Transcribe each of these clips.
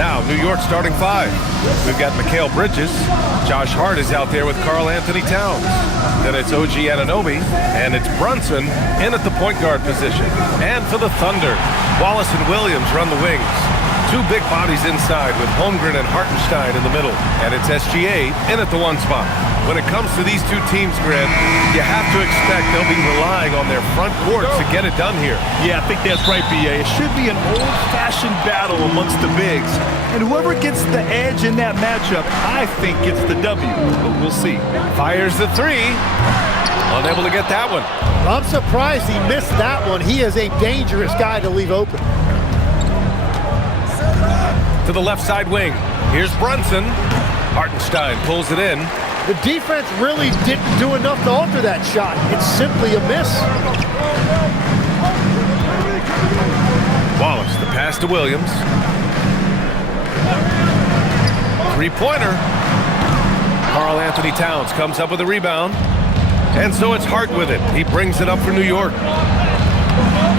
Now, New York starting 5. We've got Mikal Bridges. Josh Hart is out there with Karl Anthony Towns. Then it's OG Anunoby, and it's Brunson in at the point guard position. And for the Thunder, Wallace and Williams run the wings. Two big bodies inside with Holmgren and Hartenstein in the middle. And it's SGA in at the 1 spot. When it comes to these two teams, Grant, you have to expect they'll be relying on their front courts to get it done here. Yeah, I think that's right, B.A. It should be an old-fashioned battle amongst the bigs. And whoever gets the edge in that matchup, I think gets the W. But we'll see. Fires the 3. Unable to get that one. I'm surprised he missed that one. He is a dangerous guy to leave open. To the left side wing. Here's Brunson. Hartenstein pulls it in. The defense really didn't do enough to alter that shot. It's simply a miss. Wallace, the pass to Williams. Three-pointer. Karl Anthony Towns comes up with a rebound. And so it's Hart with it. He brings it up for New York.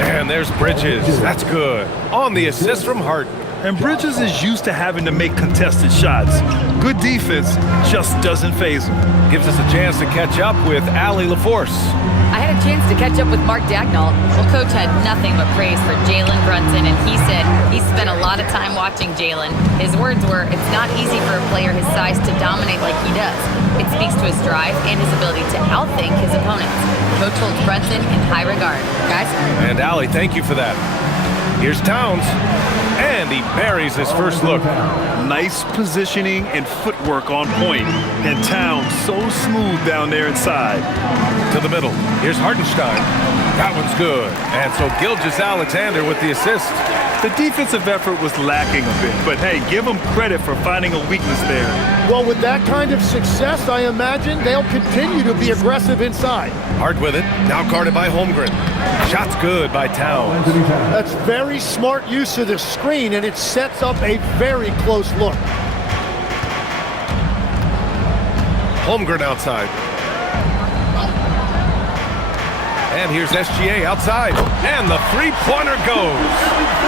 And there's Bridges. That's good. On the assist from Hart. And Bridges is used to having to make contested shots. Good defense just doesn't faze him. Gives us a chance to catch up with Allie LaForce. I had a chance to catch up with Mark Dagnall. Well, Coach had nothing but praise for Jalen Brunson, and he said he spent a lot of time watching Jalen. His words were, it's not easy for a player his size to dominate like he does. It speaks to his drive and his ability to outthink his opponents. Coach holds Brunson in high regard. Guys? And Allie, thank you for that. Here's Towns. And he buries his first look. Nice positioning and footwork on point. And Towns so smooth down there inside. To the middle. Here's Hartenstein. That one's good. And so Gilgeous-Alexander with the assist. The defensive effort was lacking a bit. But hey, give them credit for finding a weakness there. Well, with that kind of success, I imagine they'll continue to be aggressive inside. Hart with it. Now guarded by Holmgren. Shot's good by Towns. That's very smart use of the screen, and it sets up a very close look. Holmgren outside. And here's SGA outside. And the three-pointer goes.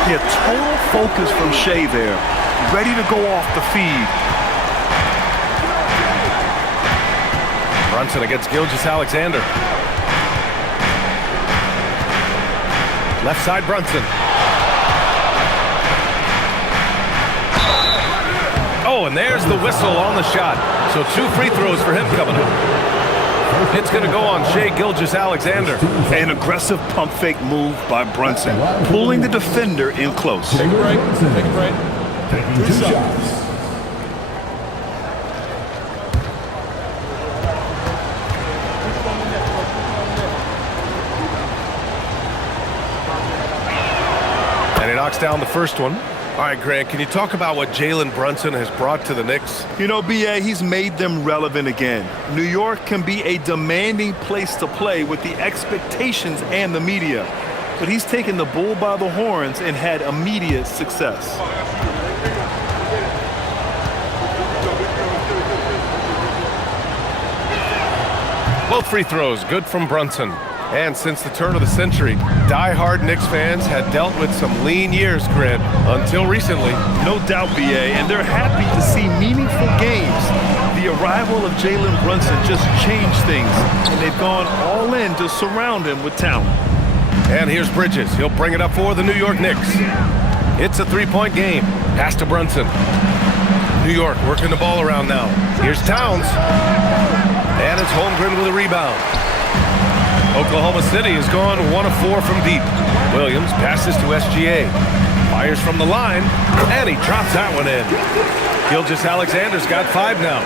Yeah, total focus from Shea there. Ready to go off the feed. Brunson against Gilgeous-Alexander. Left side Brunson. Oh, and there's the whistle on the shot. So 2 free throws for him coming up. It's going to go on Shai Gilgeous-Alexander. An aggressive pump fake move by Brunson, pulling the defender in close. Take a break. Take a break. Take 2 shots. And he knocks down the first one. All right, Grant, can you talk about what Jalen Brunson has brought to the Knicks? You know, B.A., he's made them relevant again. New York can be a demanding place to play with the expectations and the media. But he's taken the bull by the horns and had immediate success. Both free throws, good from Brunson. And since the turn of the century, die-hard Knicks fans had dealt with some lean years, Grant, until recently. No doubt, B.A., and they're happy to see meaningful games. The arrival of Jalen Brunson just changed things, and they've gone all in to surround him with talent. And here's Bridges. He'll bring it up for the New York Knicks. It's a three-point game. Pass to Brunson. New York working the ball around now. Here's Towns. And it's Holmgren with a rebound. Oklahoma City has gone 1 of 4 from deep. Williams passes to SGA. Fires from the line, and he drops that one in. Gilgeous-Alexander's got 5 now.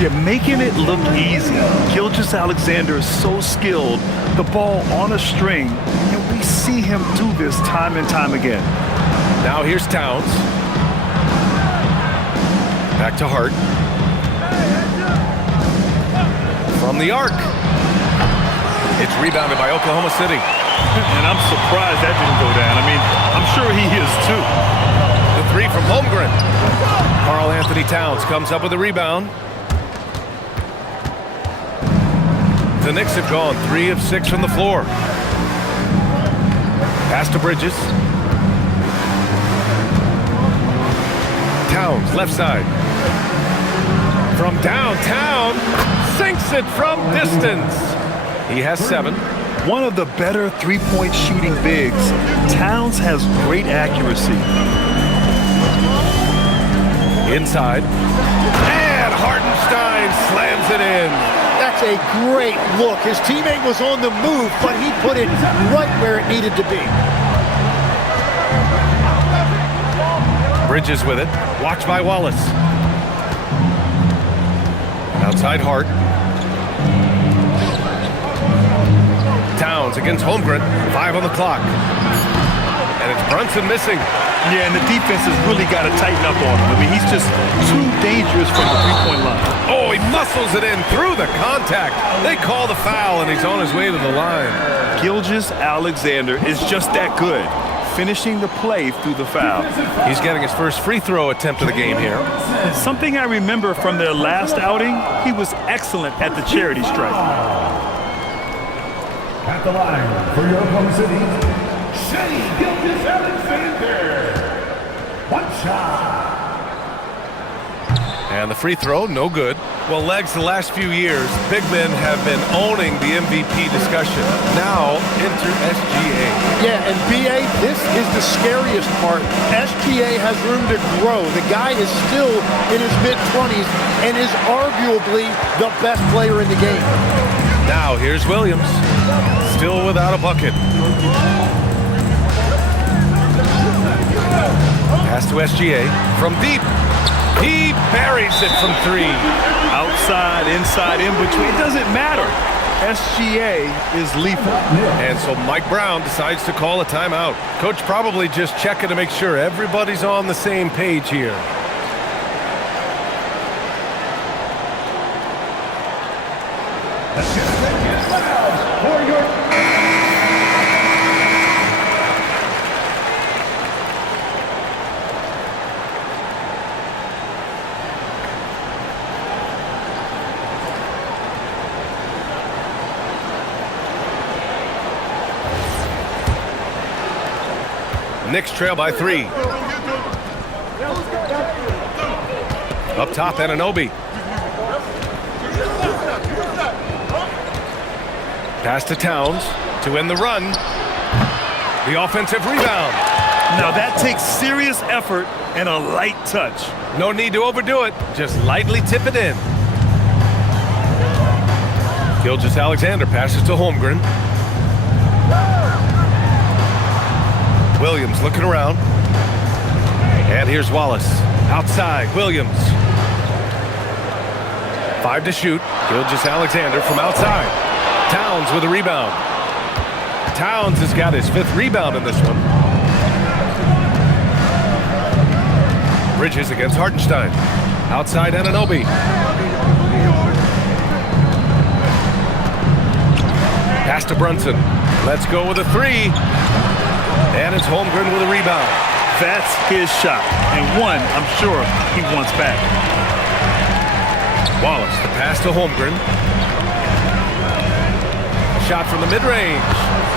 You're making it look easy. Gilgeous-Alexander is so skilled. The ball on a string, and we see him do this time and time again. Now here's Towns. Back to Hart. From the arc. It's rebounded by Oklahoma City. And I'm surprised that didn't go down. I mean, I'm sure he is too. The 3 from Holmgren. Karl Anthony Towns comes up with a rebound. The Knicks have gone 3 of 6 from the floor. Pass to Bridges. Towns, left side. From downtown, sinks it from distance. He has 7. One of the better three-point shooting bigs. Towns has great accuracy. Inside. And Hartenstein slams it in. That's a great look. His teammate was on the move, but he put it right where it needed to be. Bridges with it. Watched by Wallace. Outside Hart. Towns against Holmgren. 5 on the clock. And it's Brunson missing. Yeah, and the defense has really got to tighten up on him. I mean, he's just too dangerous from the three-point line. Oh, he muscles it in through the contact. They call the foul, and he's on his way to the line. Gilgeous-Alexander is just that good, finishing the play through the foul. He's getting his first free throw attempt of the game here. Something I remember from their last outing, he was excellent at the charity stripe. At the line for York City, Gilgeous-Alexander. One shot. And the free throw, no good. Well, Legs, the last few years, big men have been owning the MVP discussion. Now, enter SGA. Yeah, and BA, this is the scariest part. SGA has room to grow. The guy is still in his mid-20s and is arguably the best player in the game. Now, here's Williams. Still without a bucket. Pass to SGA from deep. He buries it from 3. Outside, inside, in between, it doesn't matter. SGA is lethal. And so Mike Brown decides to call a timeout. Coach probably just checking to make sure everybody's on the same page here. Knicks trail by 3. Up top, Anunoby. Pass to Towns to win the run. The offensive rebound. Now that takes serious effort and a light touch. No need to overdo it. Just lightly tip it in. Gilgeous-Alexander passes to Holmgren. Williams looking around. And here's Wallace. Outside, Williams. 5 to shoot. Gilgeous-Alexander from outside. Towns with a rebound. Towns has got his 5th rebound in this one. Bridges against Hartenstein. Outside Anunoby. Pass to Brunson. Let's go with a 3. And it's Holmgren with a rebound. That's his shot, and one I'm sure he wants back. Wallace, the pass to Holmgren. Shot from the mid-range.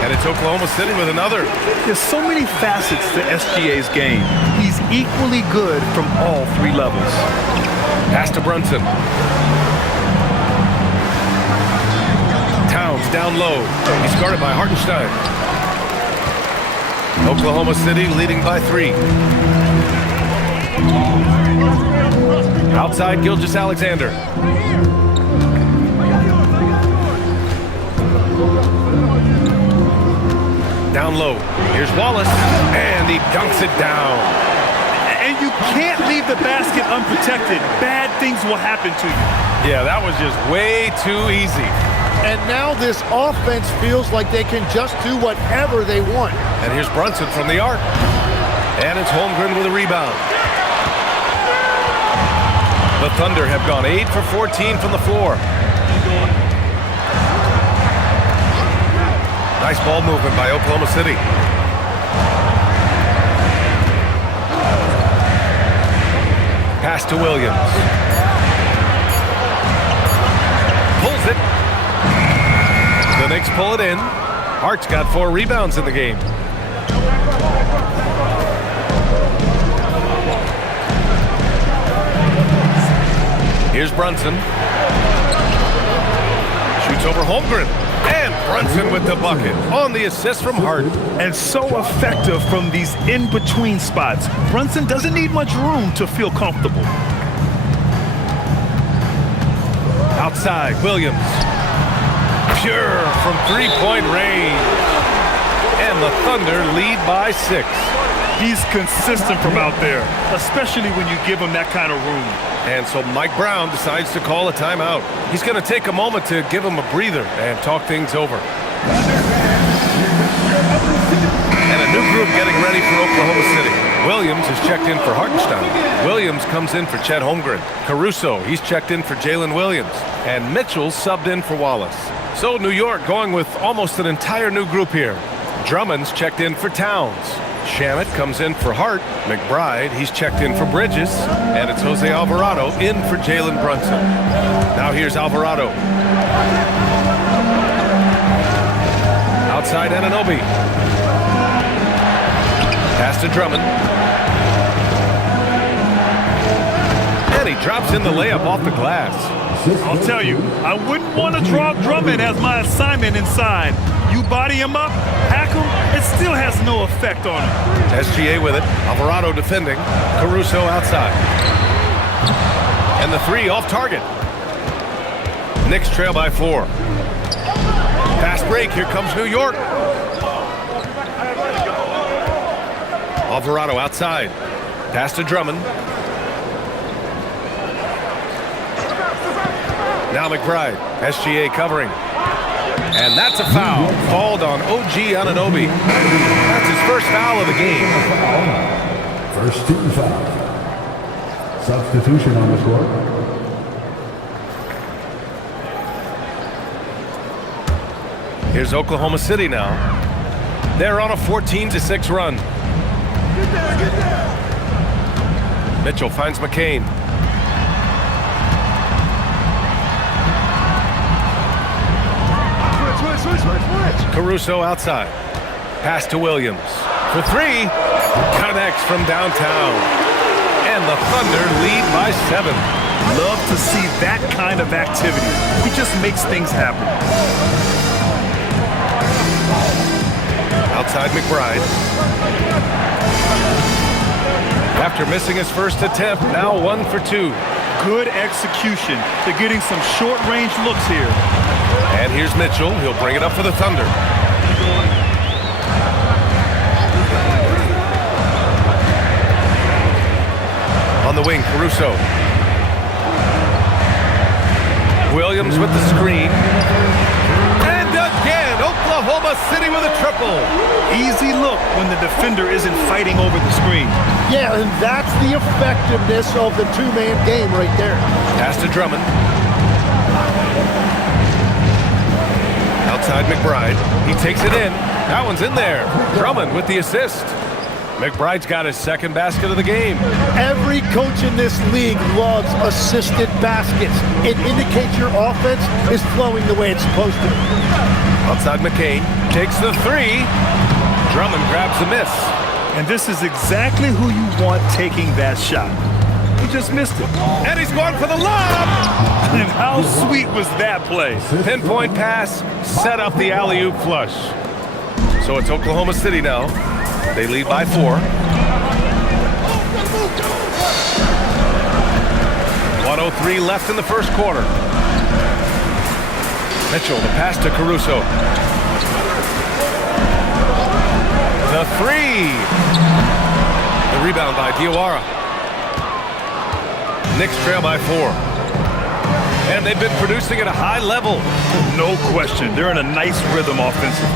And it's Oklahoma City with another. There's so many facets to SGA's game. He's equally good from all 3 levels. Pass to Brunson. Towns down low. He's guarded by Hartenstein. Oklahoma City leading by 3. Outside Gilgeous-Alexander. Down low. Here's Wallace. And he dunks it down. And you can't leave the basket unprotected. Bad things will happen to you. Yeah, that was just way too easy. And now this offense feels like they can just do whatever they want. And here's Brunson from the arc. And it's Holmgren with a rebound. The Thunder have gone 8 for 14 from the floor. Nice ball movement by Oklahoma City. Pass to Williams. Pulls it. The Knicks pull it in. Hart's got 4 rebounds in the game. Here's Brunson. Shoots over Holmgren. And Brunson with the bucket on the assist from Hart. And so effective from these in-between spots. Brunson doesn't need much room to feel comfortable. Outside, Williams. Pure from three-point range. And the Thunder lead by 6. He's consistent from out there, especially when you give him that kind of room. And so Mike Brown decides to call a timeout. He's going to take a moment to give him a breather and talk things over. And a new group getting ready for Oklahoma City. Williams is checked in for Hartenstein. Williams comes in for Chet Holmgren. Caruso, he's checked in for Jalen Williams. And Mitchell subbed in for Wallace. So New York going with almost an entire new group here. Drummond's checked in for Towns. Shamet comes in for Hart. McBride, he's checked in for Bridges. And it's Jose Alvarado in for Jalen Brunson. Now here's Alvarado. Outside Anunoby. Pass to Drummond. And he drops in the layup off the glass. I'll tell you, I wouldn't want to draw Drummond as my assignment inside. You body him up, hack him, it still has no effect on him. SGA with it. Alvarado defending. Caruso outside. And the three off target. Knicks trail by 4. Fast break. Here comes New York. Alvarado outside. Pass to Drummond. Now McBride. SGA covering. And that's a foul called on OG Anunoby. That's his first foul of the game. First team foul. Substitution on the court. Here's Oklahoma City now. They're on a 14-6 run. Mitchell finds McCain. Caruso outside. Pass to Williams. For 3. Connects from downtown. And the Thunder lead by 7. Love to see that kind of activity. He just makes things happen. Outside McBride. After missing his first attempt, now 1 for 2. Good execution. They're getting some short-range looks here. And here's Mitchell. He'll bring it up for the Thunder. On the wing, Caruso. Williams with the screen. And again, Oklahoma City with a triple. Easy look when the defender isn't fighting over the screen. Yeah, and that's the effectiveness of the two-man game right there. Pass to Drummond. Outside McBride. He takes it in. That one's in there. Drummond with the assist. McBride's got his second basket of the game. Every coach in this league loves assisted baskets. It indicates your offense is flowing the way it's supposed to. Outside McCain. Takes the 3. Drummond grabs the miss. And this is exactly who you want taking that shot. He just missed it. And he's going for the lob. And how sweet was that play? Pinpoint pass, set up the alley-oop flush. So it's Oklahoma City now. They lead by 4. 1:03 left in the first quarter. Mitchell, the pass to Caruso. The 3. The rebound by Diawara. Knicks trail by 4. And they've been producing at a high level. No question. They're in a nice rhythm offensively.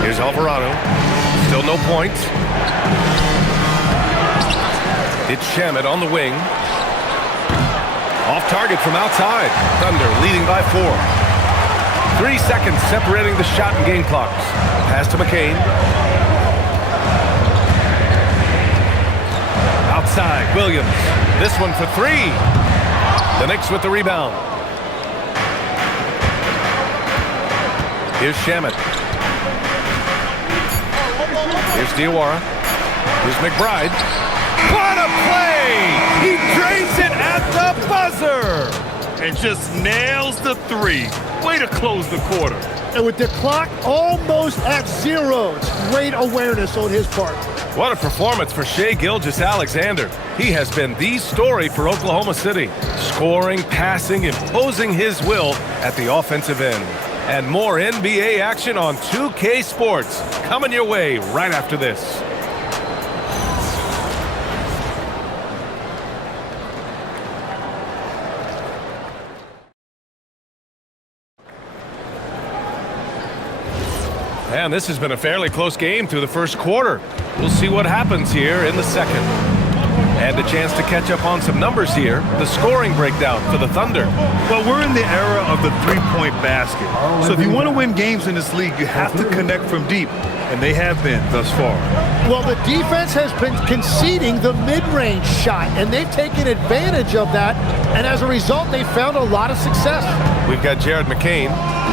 Here's Alvarado. Still no points. It's Shamet on the wing. Off target from outside. Thunder leading by 4. 3 seconds separating the shot and game clocks. Pass to McCain. Outside, Williams. This one for 3. The Knicks with the rebound. Here's Shamet. Here's Diawara. Here's McBride. What a play! He drains it at the buzzer! And just nails the three. Way to close the quarter. And with the clock almost at zero, it's great awareness on his part. What a performance for Shai Gilgeous-Alexander. He has been the story for Oklahoma City, scoring, passing, imposing his will at the offensive end. And more NBA action on 2K Sports coming your way right after this. And this has been a fairly close game through the first quarter. We'll see what happens here in the second. And a chance to catch up on some numbers here. The scoring breakdown for the Thunder. Well, we're in the era of the three-point basket. So if you want to win games in this league, you have to connect from deep. And they have been thus far. Well, the defense has been conceding the mid-range shot, and they've taken advantage of that. And as a result, they found a lot of success. We've got Jared McCain.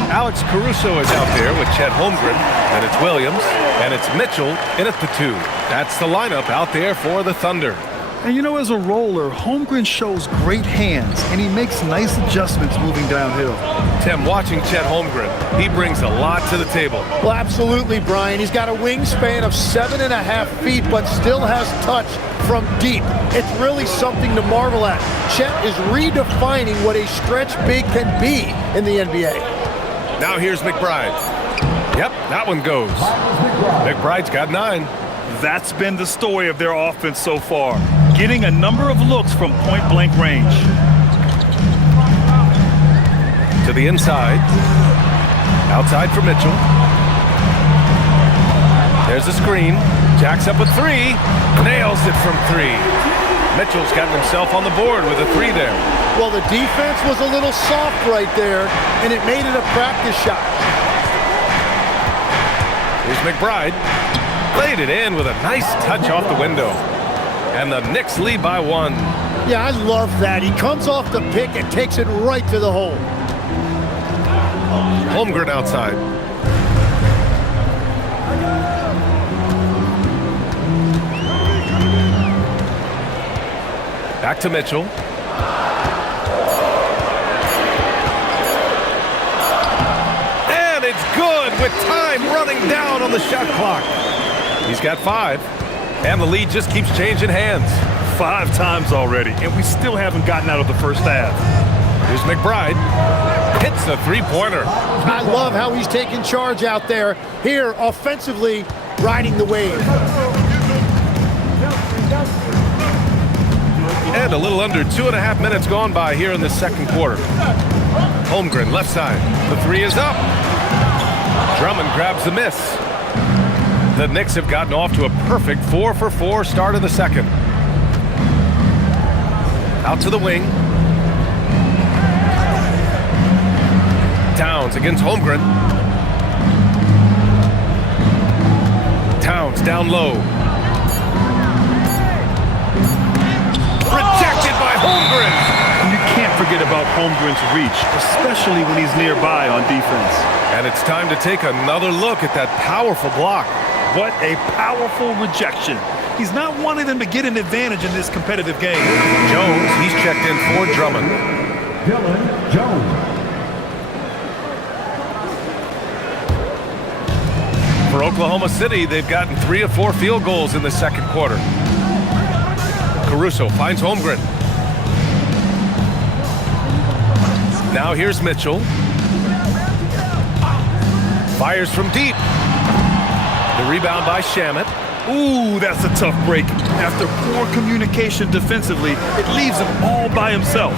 Alex Caruso is out there with Chet Holmgren. And it's Williams. And it's Mitchell in at the 2. That's the lineup out there for the Thunder. And you know, as a roller, Holmgren shows great hands, and he makes nice adjustments moving downhill. Tim, watching Chet Holmgren, he brings a lot to the table. Well, absolutely, Brian. He's got a wingspan of 7.5 feet, but still has touch from deep. It's really something to marvel at. Chet is redefining what a stretch big can be in the NBA. Now here's McBride. Yep, that one goes. McBride's got 9. That's been the story of their offense so far, getting a number of looks from point-blank range. To the inside. Outside for Mitchell. There's the screen. Jacks up with 3. Nails it from 3. Mitchell's gotten himself on the board with a 3 there. Well, the defense was a little soft right there, and it made it a practice shot. Here's McBride. Laid it in with a nice touch off the window. And the Knicks lead by 1. Yeah, I love that. He comes off the pick and takes it right to the hole. Holmgren outside. Back to Mitchell. And it's good with time running down on the shot clock. He's got 5, and the lead just keeps changing hands. 5 times already, and we still haven't gotten out of the first half. Here's McBride. Hits the three-pointer. I love how he's taking charge out there. Here, offensively, riding the wave. And a little under 2.5 minutes gone by here in the second quarter. Holmgren, left side. The 3 is up. Drummond grabs the miss. The Knicks have gotten off to a perfect 4-for-4 start in the second. Out to the wing. Towns against Holmgren. Towns down low. Rejected by Holmgren. You can't forget about Holmgren's reach, especially when he's nearby on defense. And it's time to take another look at that powerful block. What a powerful rejection. He's not wanting them to get an advantage in this competitive game. Jones, he's checked in for Drummond. Dylan Jones. For Oklahoma City, they've gotten 3 of 4 field goals in the second quarter. Caruso finds Holmgren. Now here's Mitchell. Fires from deep. The rebound by Shamet. Ooh, that's a tough break. After poor communication defensively, it leaves him all by himself.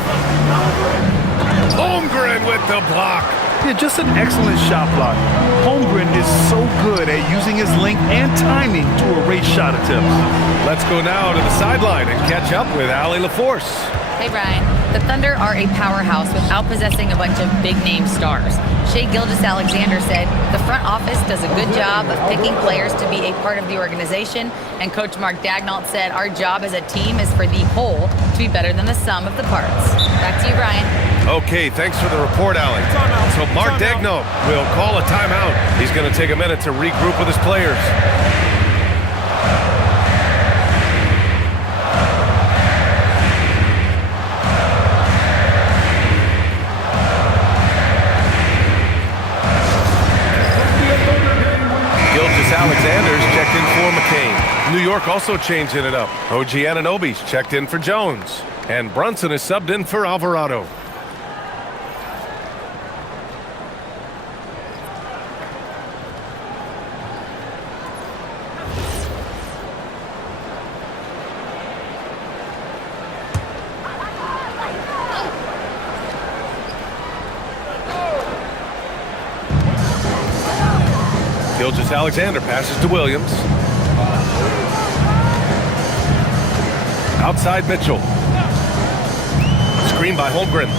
Holmgren with the block. Yeah, just an excellent shot block. Holmgren is so good at using his length and timing to erase shot attempts. Let's go now to the sideline and catch up with Allie LaForce. Hey, Brian. The Thunder are a powerhouse without possessing a bunch of big-name stars. Shai Gilgeous-Alexander said the front office does a good job of picking players to be a part of the organization, and Coach Mark Daigneault said our job as a team is for the whole to be better than the sum of the parts. Back to you, Brian. Okay, thanks for the report, Allie. So Mark Daigneault will call a timeout. He's going to take a minute to regroup with his players. York also changing it up. OG Anunoby's checked in for Jones. And Brunson is subbed in for Alvarado. Gilgeous-Alexander passes to Williams. Outside Mitchell. Screen by Holmgren.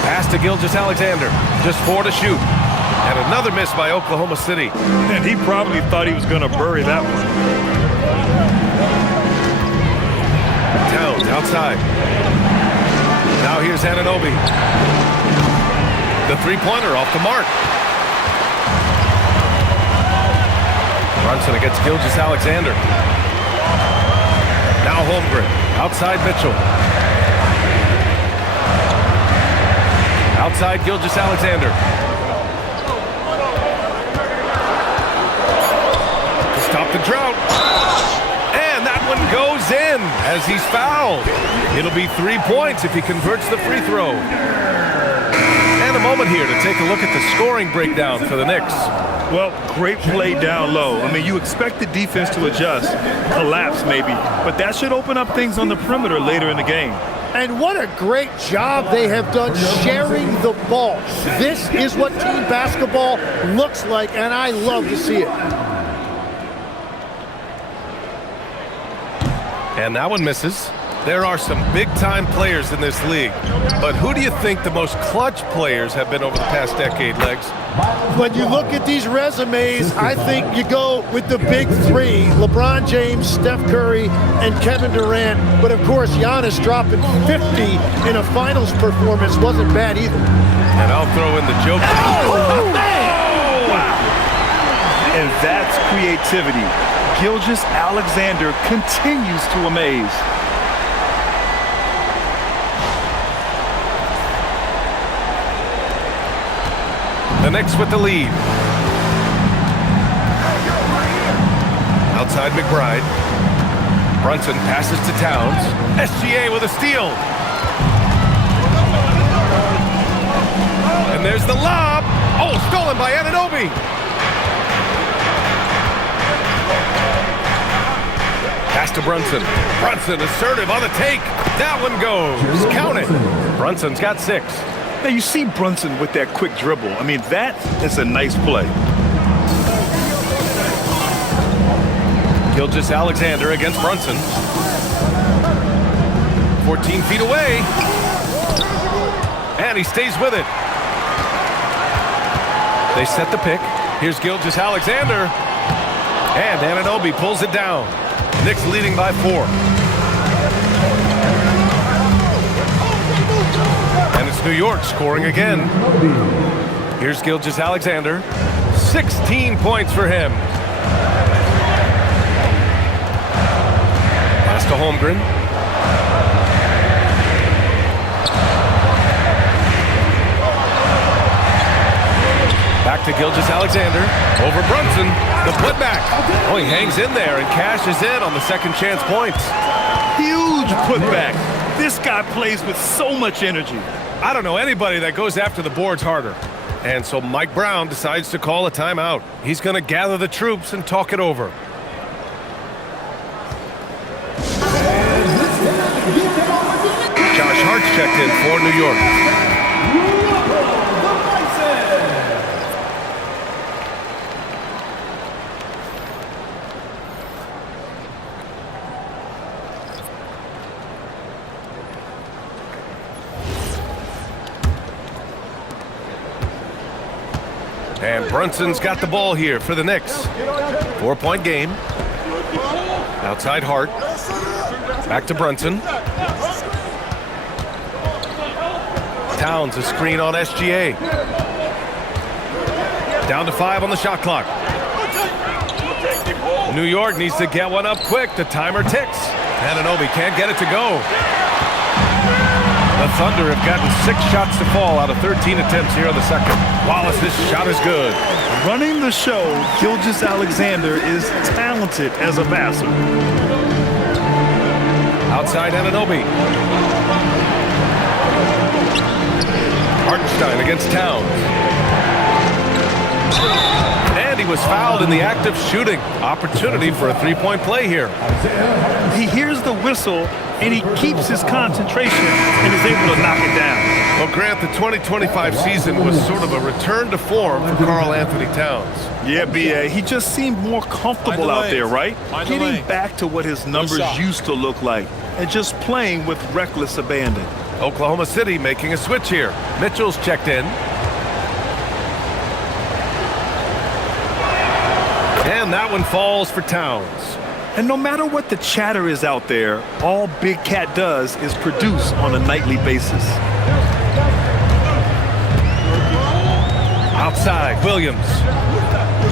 Pass to Gilgeous-Alexander. Just 4 to shoot. And another miss by Oklahoma City. And he probably thought he was going to bury that one. Towns outside. Now here's Anunoby. The three-pointer off the mark. Brunson against Gilgeous-Alexander. Now Holmgren. Outside Mitchell. Outside Gilgeous-Alexander. To stop the drought. And that one goes in as he's fouled. It'll be 3 points if he converts the free throw. And a moment here to take a look at the scoring breakdown for the Knicks. Well, great play down low. I mean, you expect the defense to adjust, collapse maybe, but that should open up things on the perimeter later in the game. And what a great job they have done sharing the ball. This is what team basketball looks like, and I love to see it. And that one misses. There are some big-time players in this league. But who do you think the most clutch players have been over the past decade, Legs? When you look at these resumes, I think you go with the big three, LeBron James, Steph Curry, and Kevin Durant. But, of course, Giannis dropping 50 in a finals performance wasn't bad either. And I'll throw in the joke. Oh, man! Wow. And that's creativity. Gilgeous-Alexander continues to amaze. The Knicks with the lead. Outside McBride. Brunson passes to Towns. SGA with a steal. And there's the lob. Oh, stolen by Anunoby. Pass to Brunson. Brunson assertive on the take. That one goes. Count it. Brunson's got 6. Now, you see Brunson with that quick dribble. I mean, that is a nice play. Gilgeous-Alexander against Brunson. 14 feet away. And he stays with it. They set the pick. Here's Gilgeous-Alexander. And Anunoby pulls it down. Knicks leading by 4. And it's New York scoring again. Here's Gilgeous-Alexander. 16 points for him. Pass to Holmgren. Back to Gilgeous-Alexander. Over Brunson. The putback. Oh, he hangs in there and cashes in on the second chance points. Huge putback. This guy plays with so much energy. I don't know anybody that goes after the boards harder. And so Mike Brown decides to call a timeout. He's going to gather the troops and talk it over. Josh Hart's checked in for New York. And Brunson's got the ball here for the Knicks. 4-point game. Outside Hart. Back to Brunson. Towns a screen on SGA. Down to 5 on the shot clock. New York needs to get one up quick. The timer ticks. Anunoby can't get it to go. The Thunder have gotten 6 shots to fall out of 13 attempts here in the second. Wallace, this shot is good. Running the show, Gilgeous-Alexander is talented as a passer. Outside Anunoby. Hartenstein against Towns. And he was fouled in the act of shooting. Opportunity for a three-point play here. He hears the whistle, and he keeps his concentration and is able to knock it down. Well, Grant, the 2025 season was sort of a return to form for Karl Anthony Towns. Yeah, B.A. He just seemed more comfortable out there, right? Getting back to what his numbers used to look like and just playing with reckless abandon. Oklahoma City making a switch here. Mitchell's checked in. And that one falls for Towns. And no matter what the chatter is out there, all Big Cat does is produce on a nightly basis. Outside, Williams.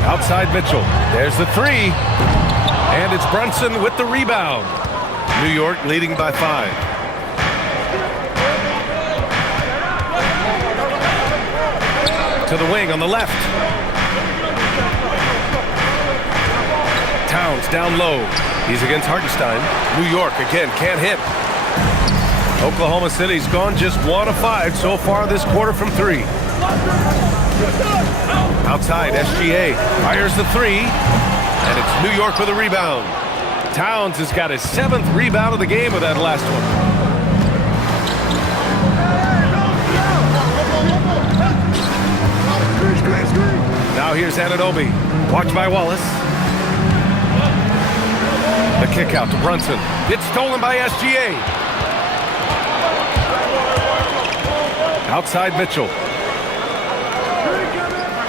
Outside, Mitchell. There's the three. And it's Brunson with the rebound. New York leading by 5. To the wing on the left. Towns down low. He's against Hartenstein. New York again can't hit. Oklahoma City's gone just 1 of 5 so far this quarter from 3. Outside, SGA fires the 3, and it's New York with a rebound. Towns has got his 7th rebound of the game with that last one. Now here's Anunoby. Watch by Wallace. The kick out to Brunson. It's stolen by SGA. Outside Mitchell.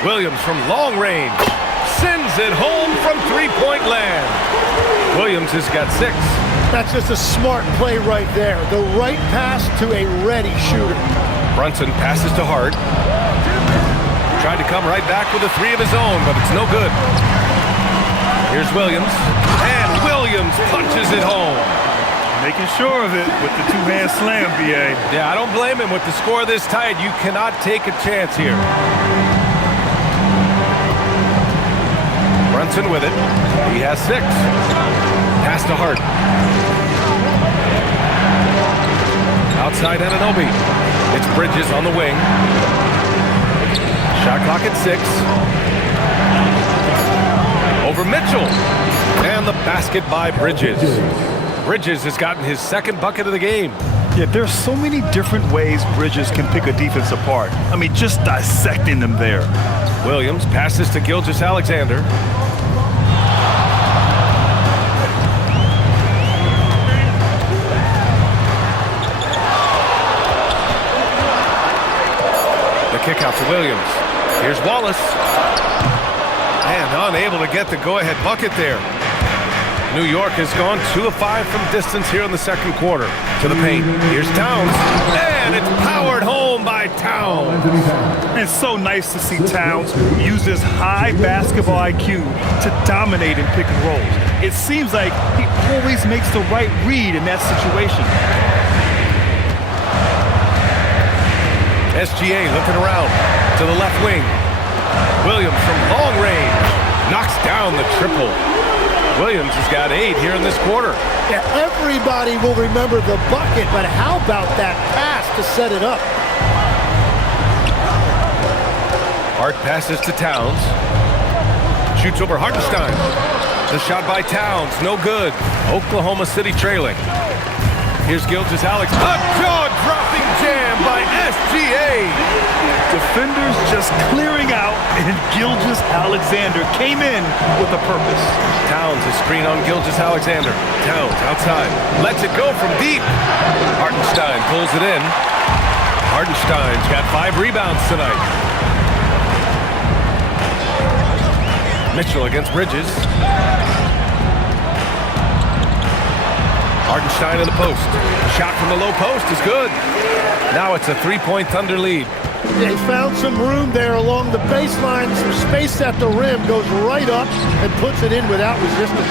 Williams from long range. Sends it home from three-point land. Williams has got 6. That's just a smart play right there. The right pass to a ready shooter. Brunson passes to Hart. Tried to come right back with a 3 of his own, but it's no good. Here's Williams. And Williams punches it home. Making sure of it with the two-hand slam, B.A. Yeah, I don't blame him. With the score this tight, you cannot take a chance here. Brunson with it. He has 6. Pass to Hart. Outside Anunoby. It's Bridges on the wing. Shot clock at 6. Over Mitchell. And the basket by Bridges. Bridges has gotten his 2nd bucket of the game. Yeah, there's so many different ways Bridges can pick a defense apart. I mean, just dissecting them there. Williams passes to Gilgeous-Alexander. The kick out to Williams. Here's Wallace. And unable to get the go-ahead bucket there. New York has gone 2 of 5 from distance here in the 2nd quarter. To the paint. Here's Towns. And it's powered home by Towns. It's so nice to see Towns use his high basketball IQ to dominate in pick and rolls. It seems like he always makes the right read in that situation. SGA looking around to the left wing. Williams from long range knocks down the triple. Williams has got 8 here in this quarter. Yeah, everybody will remember the bucket, but how about that pass to set it up? Hart passes to Towns. Shoots over Hartenstein. The shot by Towns, no good. Oklahoma City trailing. Here's Gilgeous-Alex. A jaw-dropping jam by SGA. Defenders just clearing out, and Gilgeous-Alexander came in with a purpose. Towns is screen on Gilgeous-Alexander. Towns outside. Lets it go from deep. Hartenstein pulls it in. Hartenstein's got 5 rebounds tonight. Mitchell against Bridges. Hartenstein in the post. The shot from the low post is good. Now it's a 3-point Thunder lead. They found some room there along the baseline, some space at the rim, goes right up and puts it in without resistance.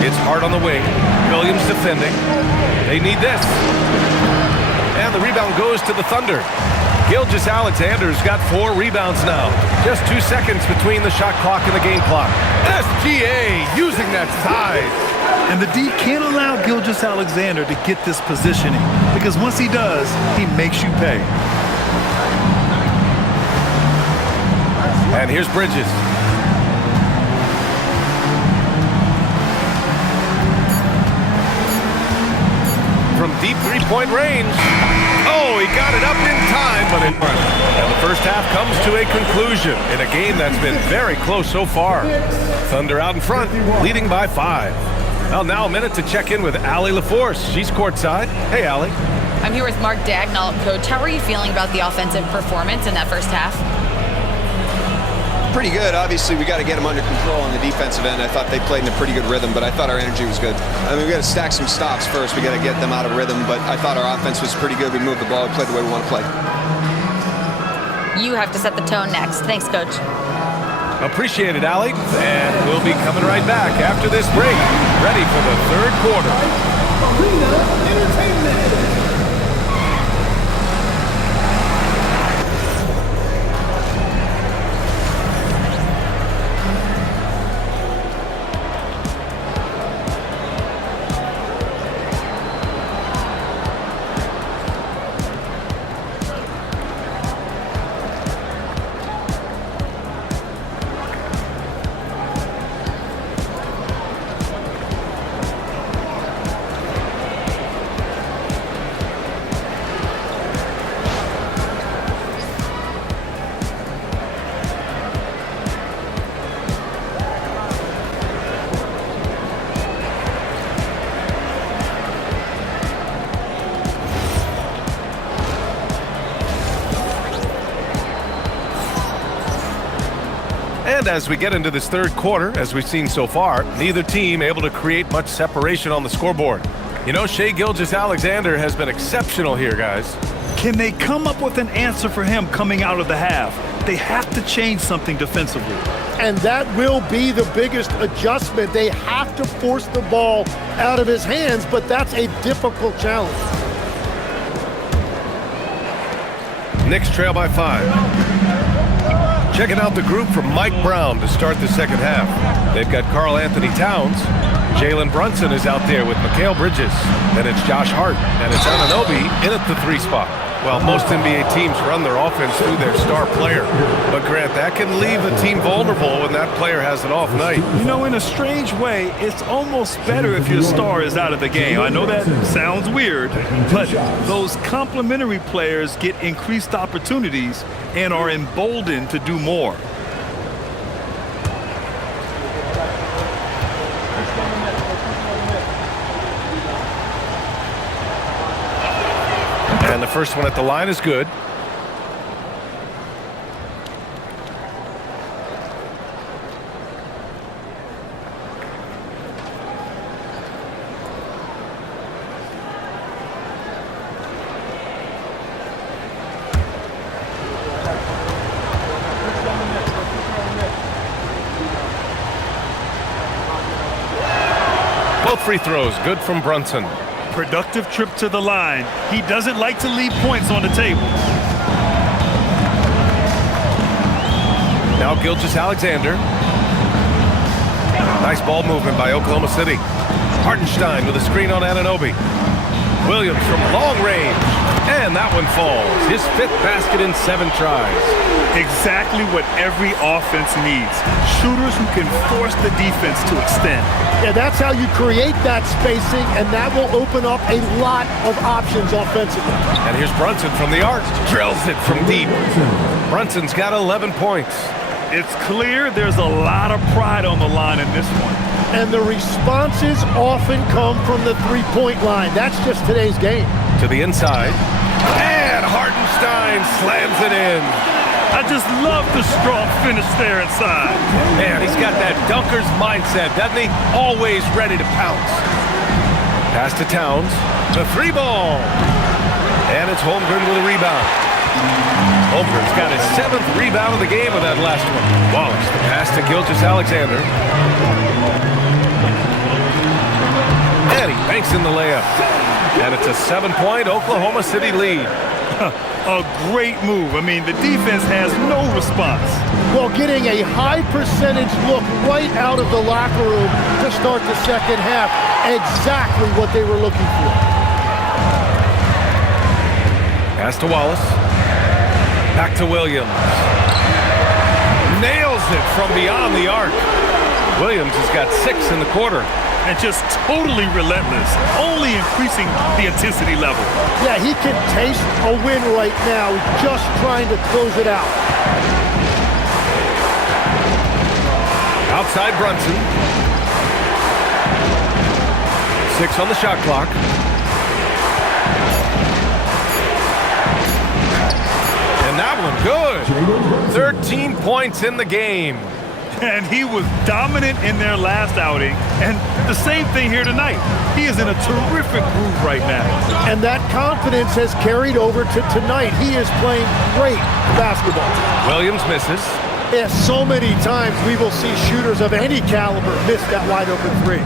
It's Hart on the wing. Williams defending. They need this. And the rebound goes to the Thunder. Gilgeous-Alexander's got 4 rebounds now. Just 2 seconds between the shot clock and the game clock. SGA using that size. And the D can't allow Gilgeous-Alexander to get this positioning, because once he does, he makes you pay. And here's Bridges. From deep three-point range. Oh, he got it up in time, but it wasn't. And the first half comes to a conclusion in a game that's been very close so far. Thunder out in front, leading by 5. Well, now a minute to check in with Allie LaForce. She's courtside. Hey, Allie. I'm here with Mark Dagnall. Coach, how are you feeling about the offensive performance in that first half? Pretty good. Obviously, we got to get them under control on the defensive end. I thought they played in a pretty good rhythm, but I thought our energy was good. I mean, we got to stack some stops first. We got to get them out of rhythm, but I thought our offense was pretty good. We moved the ball, we played the way we want to play. You have to set the tone next. Thanks, Coach. Appreciate it, Allie. And we'll be coming right back after this break, ready for the third quarter. And as we get into this third quarter, as we've seen so far, neither team able to create much separation on the scoreboard. You know, Shai Gilgeous-Alexander has been exceptional here, guys. Can they come up with an answer for him coming out of the half? They have to change something defensively. And that will be the biggest adjustment. They have to force the ball out of his hands, but that's a difficult challenge. Knicks trail by 5. Checking out the group from Mike Brown to start the second half. They've got Karl Anthony Towns. Jalen Brunson is out there with Mikal Bridges. Then it's Josh Hart, and it's Anunoby in at the 3 spot. Well, most NBA teams run their offense through their star player. But, Grant, that can leave the team vulnerable when that player has an off night. You know, in a strange way, it's almost better if your star is out of the game. I know that sounds weird, but those complementary players get increased opportunities and are emboldened to do more. And the first one at the line is good. Both free throws good from Brunson. Productive trip to the line. He doesn't like to leave points on the table. Now Gilgeous-Alexander. Nice ball movement by Oklahoma City. Hartenstein with a screen on Anunoby. Williams from long range. And that one falls. His 5th basket in 7 tries. Exactly what every offense needs. Shooters who can force the defense to extend. Yeah, that's how you create that spacing, and that will open up a lot of options offensively. And here's Brunson from the arc. Drills it from deep. Brunson's got 11 points. It's clear there's a lot of pride on the line in this one. And the responses often come from the three-point line. That's just today's game. To the inside. And Hartenstein slams it in. I just love the strong finish there inside. Man, he's got that dunker's mindset, doesn't he? Always ready to pounce. Pass to Towns. The 3 ball. And it's Holmgren with a rebound. Holmgren's got his 7th rebound of the game with that last one. Wallace, the pass to Gilgeous-Alexander. And he banks in the layup. And it's a 7-point Oklahoma City lead. A great move. I mean, the defense has no response. Well, getting a high percentage look right out of the locker room to start the second half. Exactly what they were looking for. Pass to Wallace. Back to Williams. Nails it from beyond the arc. Williams has got 6 in the quarter. And just totally relentless, only increasing the intensity level. Yeah, he can taste a win right now, just trying to close it out. Outside Brunson. 6 on the shot clock. And that one good. 13 points in the game. And he was dominant in their last outing. And the same thing here tonight. He is in a terrific groove right now. And that confidence has carried over to tonight. He is playing great basketball. Williams misses. Yeah, so many times we will see shooters of any caliber miss that wide open three.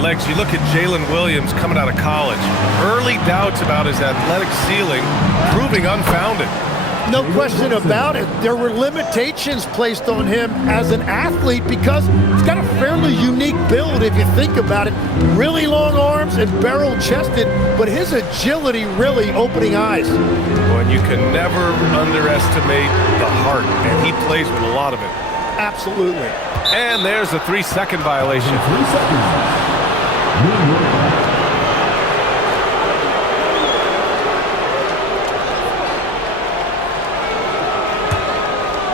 Legs, you look at Jalen Williams coming out of college. Early doubts about his athletic ceiling proving unfounded. No question about it. There were limitations placed on him as an athlete because he's got a fairly unique build if you think about it. Really long arms and barrel-chested, but his agility really opening eyes. Well, you can never underestimate the heart, and he plays with a lot of it. Absolutely. And there's a 3-second violation. 3 seconds.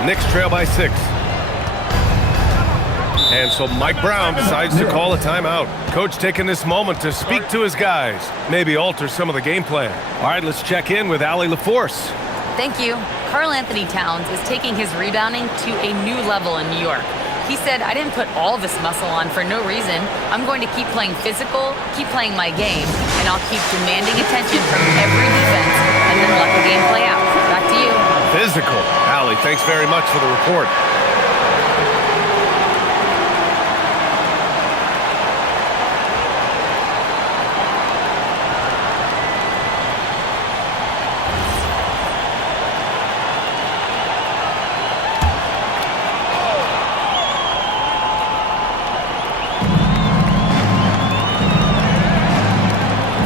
Knicks trail by 6. And so Mike Brown decides to call a timeout. Coach taking this moment to speak to his guys, maybe alter some of the game plan. All right, let's check in with Allie LaForce. Thank you. Karl Anthony Towns is taking his rebounding to a new level in New York. He said, I didn't put all this muscle on for no reason. I'm going to keep playing physical, keep playing my game, and I'll keep demanding attention from every defense and then let the game play out. Back to you. Physical. Allie, thanks very much for the report.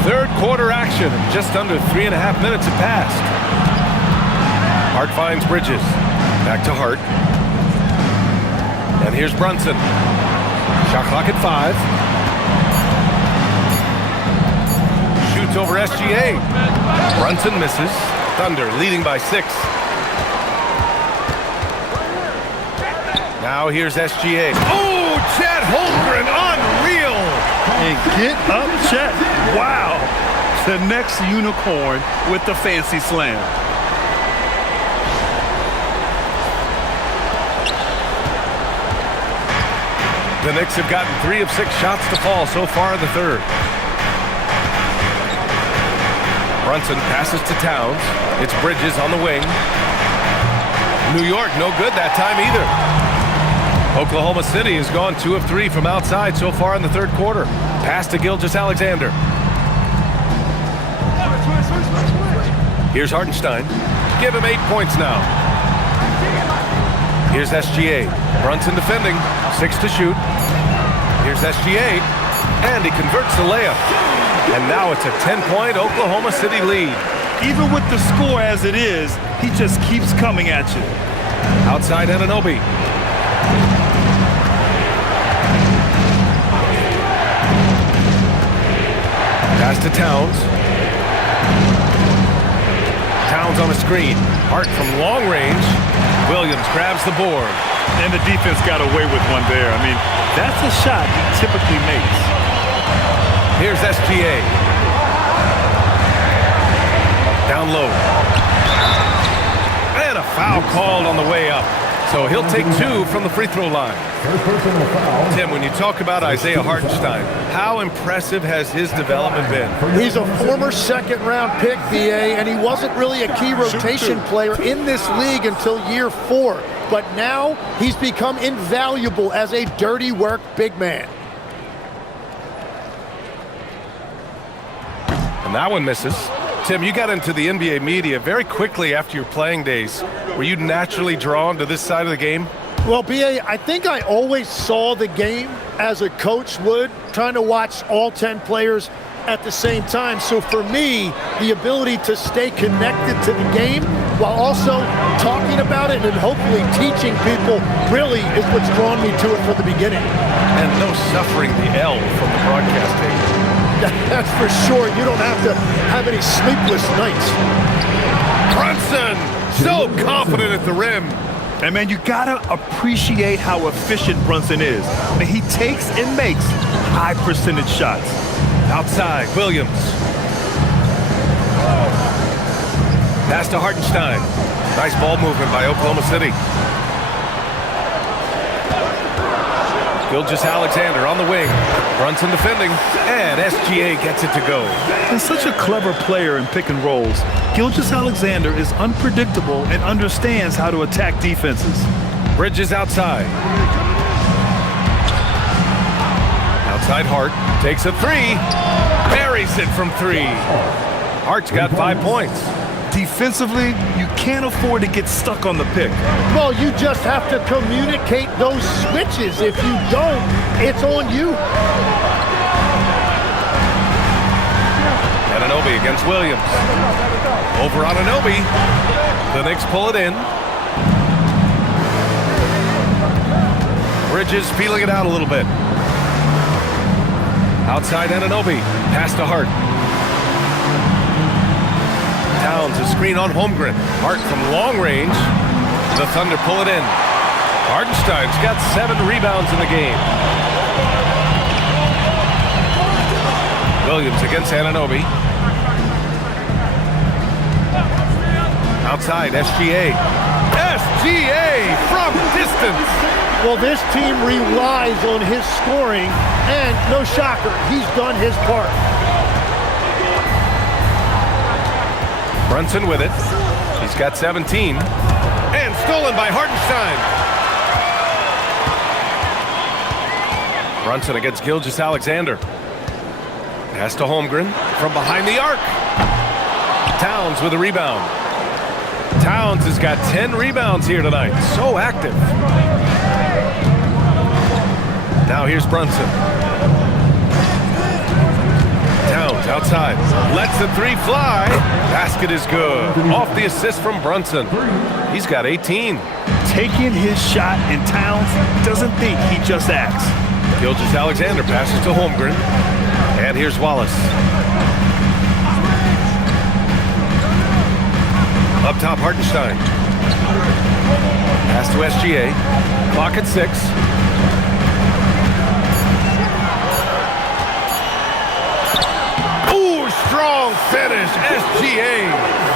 Third quarter action. Just under 3.5 minutes have passed. Hart finds Bridges. Back to Hart. And here's Brunson. Shot clock at 5. Shoots over SGA. Brunson misses. Thunder leading by 6. Now here's SGA. Oh, Chet Holmgren, unreal! And get up, Chet. Wow. The next unicorn with the fancy slam. The Knicks have gotten 3 of 6 shots to fall so far in the third. Brunson passes to Towns. It's Bridges on the wing. New York no good that time either. Oklahoma City has gone 2 of 3 from outside so far in the third quarter. Pass to Gilgeous-Alexander. Here's Hartenstein. Give him 8 points now. Here's SGA. Brunson defending. 6 to shoot. Here's SGA. And he converts the layup. And now it's a 10-point Oklahoma City lead. Even with the score as it is, he just keeps coming at you. Outside Anunoby. Pass to Towns. Towns on the screen. Hart from long range. Williams grabs the board. And the defense got away with one there. I mean, that's a shot he typically makes. Here's SGA. Down low. And a foul called on the way up. So he'll take 2 from the free throw line. First personal foul. Tim, when you talk about Isaiah Hartenstein, how impressive has his development been? He's a former second-round pick, BA, and he wasn't really a key rotation player in this league until year 4. But now he's become invaluable as a dirty work big man. And that one misses. Tim, you got into the NBA media very quickly after your playing days. Were you naturally drawn to this side of the game? Well, B.A., I think I always saw the game as a coach would, trying to watch all 10 players at the same time. So for me, the ability to stay connected to the game while also talking about it and hopefully teaching people really is what's drawn me to it from the beginning. And no suffering the L from the broadcast table. That's for sure. You don't have to have any sleepless nights. Brunson, so confident at the rim. And, man, you got to appreciate how efficient Brunson is. I mean, he takes and makes high-percentage shots. Outside, Williams. Pass to Hartenstein. Nice ball movement by Oklahoma City. Gilgeous-Alexander on the wing. Brunson defending, and SGA gets it to go. He's such a clever player in pick and rolls. Gilgeous-Alexander is unpredictable and understands how to attack defenses. Bridges outside. Outside Hart takes a three. Buries it from three. Hart's got 5 points. Defensively, you can't afford to get stuck on the pick. Well, you just have to communicate those switches. If you don't, it's on you. Anunoby against Williams. Over on Anunoby. The Knicks pull it in. Bridges feeling it out a little bit. Outside Anunoby. Pass to Hart. Towns a screen on Holmgren. Hart from long range. The Thunder pull it in. Hartenstein's got 7 rebounds in the game. Williams against Anunoby. Outside, SGA. SGA from distance. Well, this team relies on his scoring, and no shocker, he's done his part. Brunson with it. He's got 17. And stolen by Hartenstein. Brunson against Gilgeous-Alexander. Pass to Holmgren from behind the arc. Towns with a rebound. Towns has got 10 rebounds here tonight. So active. Now here's Brunson. Towns outside. Lets the three fly. Basket is good. Off the assist from Brunson. He's got 18. Taking his shot, and Towns doesn't think, he just acts. Gilgeous-Alexander passes to Holmgren. And here's Wallace. Up top, Hartenstein. Pass to SGA. Clock at 6. Ooh, strong finish, SGA.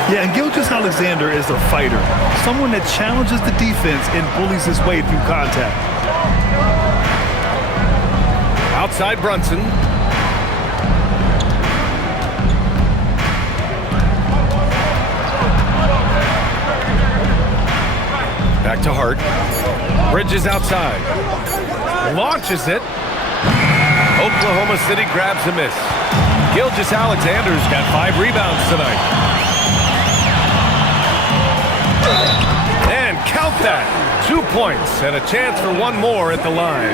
Yeah, and Gilgeous-Alexander is a fighter. Someone that challenges the defense and bullies his way through contact. Outside Brunson. Back to Hart. Bridges outside. Launches it. Oklahoma City grabs a miss. Gilgeous-Alexander's got 5 rebounds tonight. And count that. 2 points and a chance for one more at the line.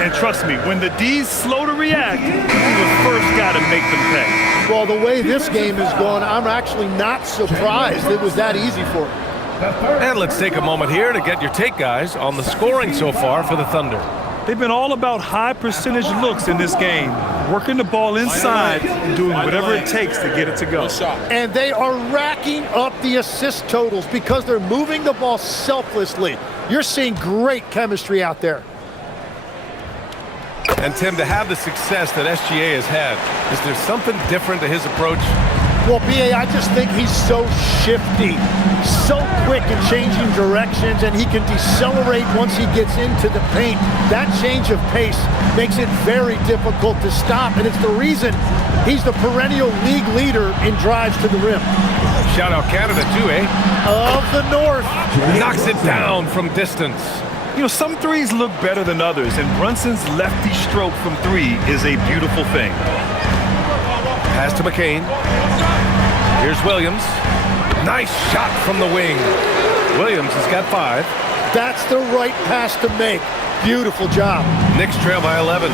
And trust me, when the D's slow to react, he's the first guy to make them pay. Well, the way this game is going, I'm actually not surprised it was that easy for him. And let's take a moment here to get your take, guys, on the scoring so far for the Thunder. They've been all about high percentage looks in this game, working the ball inside and doing whatever it takes to get it to go. And they are racking up the assist totals because they're moving the ball selflessly. You're seeing great chemistry out there. And Tim, to have the success that SGA has had, is there something different to his approach? Well, B.A., I just think he's so shifty, so quick in changing directions, and he can decelerate once he gets into the paint. That change of pace makes it very difficult to stop, and it's the reason he's the perennial league leader in drives to the rim. Shout out Canada too, eh? Of the North. Knocks it down from distance. You know, some threes look better than others, and Brunson's lefty stroke from 3 is a beautiful thing. Pass to McCain. Here's Williams. Nice shot from the wing. Williams has got 5. That's the right pass to make. Beautiful job. Knicks trail by 11.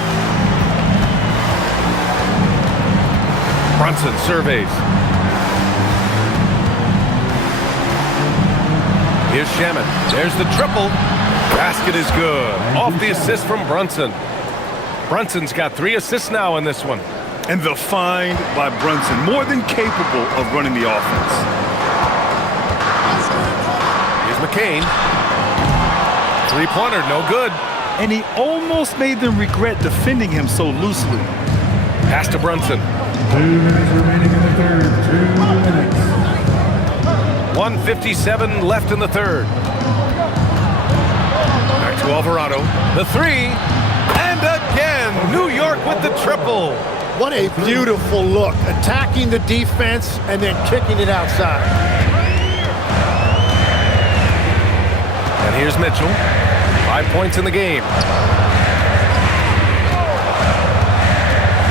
Brunson surveys. Here's Shaman. There's the triple. Basket is good. Off the assist from Brunson. Brunson's got 3 assists now in this one. And the find by Brunson, more than capable of running the offense. Here's McCain. 3-pointer, no good. And he almost made them regret defending him so loosely. Pass to Brunson. 2 minutes remaining in the third. 2 minutes. 1:57 left in the third. Back to Alvarado. The 3. And again, New York with the triple. What a beautiful look. Attacking the defense and then kicking it outside. And here's Mitchell. 5 points in the game.